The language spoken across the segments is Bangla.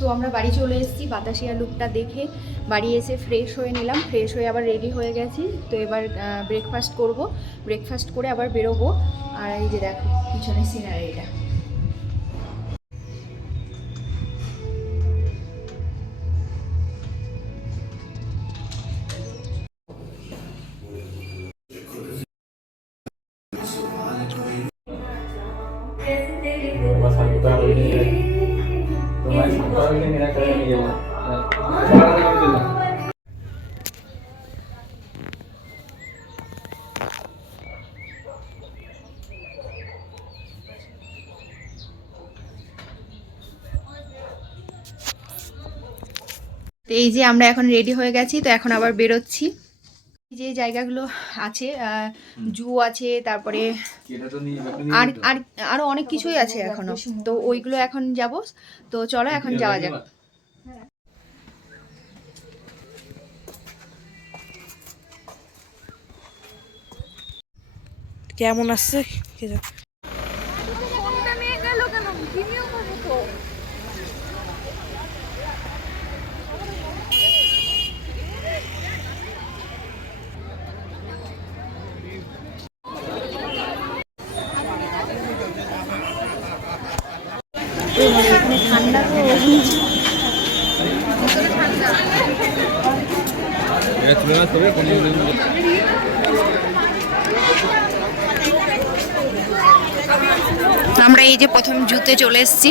তো আমরা বাড়ি চলে এসেছি, বাতাসিয়া লুকটা দেখে। বাড়ি এসে ফ্রেশ হয়ে নিলাম ফ্রেশ হয়ে আবার রেডি হয়ে গেছি। তো এবার ব্রেকফাস্ট করব। ব্রেকফাস্ট করে আবার বেরোবো। আর এই যে দেখো পিছনে সিনারিটা Mas এই যে আমরা এখন রেডি হয়ে গেছি তো এখন আবার বেরোচ্ছি। যে জায়গাগুলো আছে জু আছে তারপরে? আর আর আরও অনেক কিছুই আছে এখনও। তো ওইগুলো এখন যাব। তো চলো এখন যাওয়া যাক। কেমন আসছে ঠান্ডা. আমরা এই যে প্রথম জুতে চলে এসেছি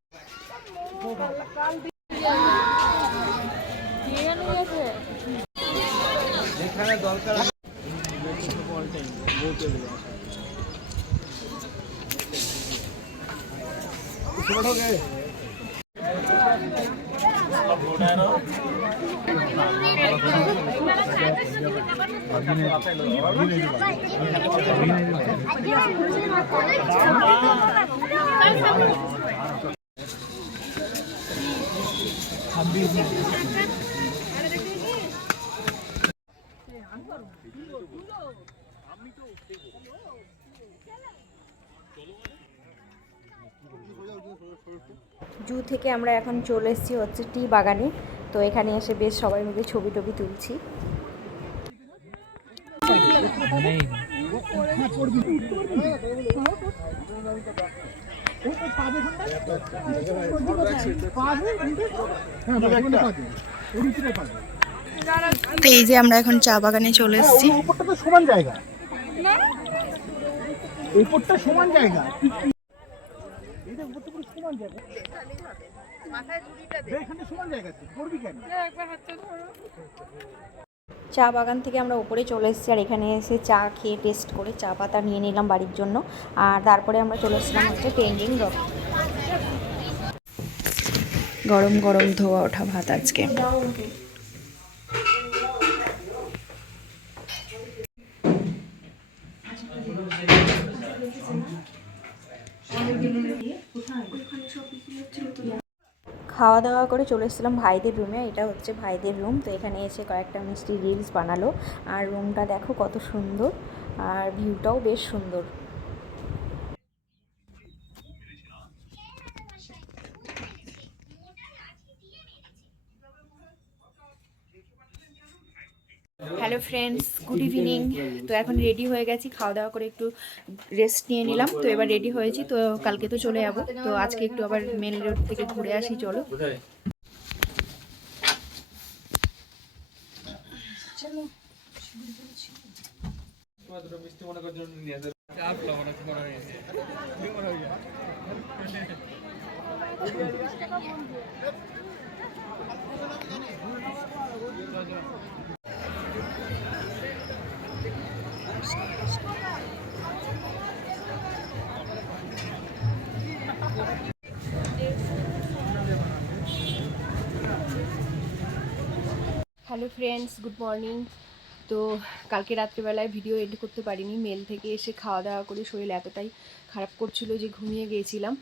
দরকার জু থেকে আমরা এখন চলে এসেছি হচ্ছে টি বাগানে। তো এখানে এসে বেশ সবাই মিলে ছবি টবি তুলছি। এই যে আমরা এখন চা বাগানে চলে এসেছি। সমান জায়গা। উপরটা সমান জায়গা। এটা উপরটা পুরো সমান জায়গা। এখানে সমান জায়গা করবি কেন? চা বাগান থেকে আমরা উপরে চলে এসেছি আর এখানে এসে চা খেয়ে টেস্ট করে চা পাতা নিয়ে নিলাম বাড়ির জন্য। আর তারপরে আমরা চলে এসেছিলাম হচ্ছে টেন্ডিং রক গরম গরম ধোয়া ওঠা ভাত আজকে। খাওয়া দাওয়া করে চলে এসেছিলাম ভাইদের রুমে এটা হচ্ছে ভাইদের রুম তো এখানে এসে কয়েকটা মিষ্টি রিলস বানালো। আর রুমটা দেখো কত সুন্দর, আর ভিউটাও বেশ সুন্দর। হ্যালো ফ্রেন্ডস গুড ইভিনিং তো এখন রেডি হয়ে গেছি। খাওয়া দাওয়া করে একটু রেস্ট নিয়ে নিলাম। তো এবার রেডি হয়েছি। তো কালকে তো চলে যাব। তো আজকে একটু আবার মেন রোড থেকে ঘুরে আসি চলো? মাত্র মিষ্টি মনে করার জন্য নিয়ে আসে চাপ লবণ আছে মনে হয় মনে হয় হ্যালো ফ্রেন্ডস গুড মর্নিং তো কালকে রাত্রিবেলায় ভিডিও এডিট করতে পারিনি। মেল থেকে এসে খাওয়া দাওয়া করে শরীর এতটাই খারাপ করছিল যে ঘুমিয়ে গিয়েছিলাম।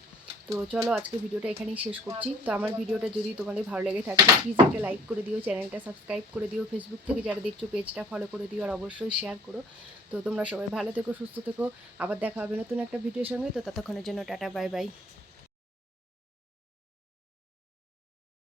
তো চলো আজকে ভিডিওটা এখানেই শেষ করছি। তো আমার ভিডিওটা যদি তোমাদের ভালো লেগে থাকে প্লিজ একটা লাইক করে দিও চ্যানেলটা সাবস্ক্রাইব করে দিও ফেসবুক থেকে যারা দেখছ পেজটা ফলো করে দিও, আর অবশ্যই শেয়ার করো। তো তোমরা সবাই ভালো থেকো, সুস্থ থেকো। আবার দেখা হবে নতুন একটা ভিডিওর সঙ্গে। তো ততক্ষণের জন্য টাটা বাই বাই